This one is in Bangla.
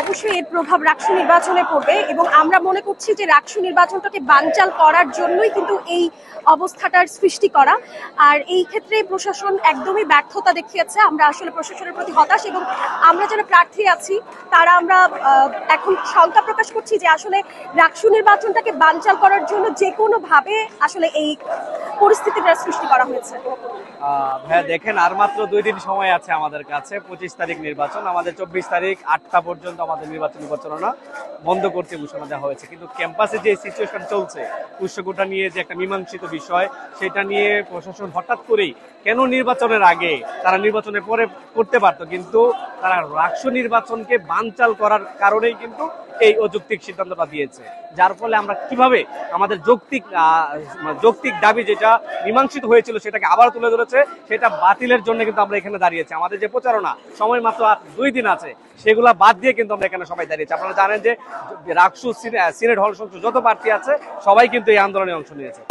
অবশ্যই এর প্রভাব রাকসু নির্বাচনে পড়বে এবং আমরা মনে করছি যে রাকসু নির্বাচনটাকে বানচাল করার জন্যই কিন্তু এই অবস্থাটার সৃষ্টি করা। আর এই ক্ষেত্রে প্রশাসন একদমই ব্যর্থতা দেখিয়েছে। আমরা আসলে প্রশাসনের প্রতি হতাশ এবং আমরা যারা প্রার্থী আছি তারা আমরা এখন শঙ্কা প্রকাশ করছি যে আসলে রাকসু নির্বাচনটাকে বানচাল করার জন্য যে কোনো ভাবে আসলে এই পরিস্থিতিটা সৃষ্টি করা হয়েছে। হ্যাঁ দেখেন, আর মাত্র 2 দিন সময় আছে আমাদের কাছে। 25 তারিখ নির্বাচন, আমাদের 24 তারিখ 8টা পর্যন্ত আমাদের নির্বাচনী প্রচারণা বন্ধ করতে ঘোষণা দেওয়া হয়েছে। কিন্তু ক্যাম্পাসে যে সিচুয়েশন চলছে, উৎসকোটা নিয়ে যে একটা মীমাংসিত বিষয়, সেটা নিয়ে প্রশাসন হঠাৎ করেই কেন নির্বাচনের আগে, তারা নির্বাচনের পরে করতে পারতো, কিন্তু তারা রাকসু নির্বাচনকে বানচাল করার কারণেই কিন্তু এই অযৌক্তিক সিদ্ধান্তটা দিয়েছে। যার ফলে আমরা কিভাবে আমাদের যৌক্তিক দাবি যেটা মীমাংসিত হয়েছিল সেটাকে আবার তুলে ধরেছে, সেটা বাতিলের জন্য কিন্তু আমরা এখানে দাঁড়িয়েছি। আমাদের যে প্রচারণা সময় মাত্র 2 দিন আছে, সেগুলা বাদ দিয়ে কিন্তু আমরা এখানে সবাই দাঁড়িয়েছি। আপনারা জানেন যে রাকসু সিনেট হল সংসদ যত প্রার্থী আছে সবাই কিন্তু এই আন্দোলনে অংশ নিয়েছে।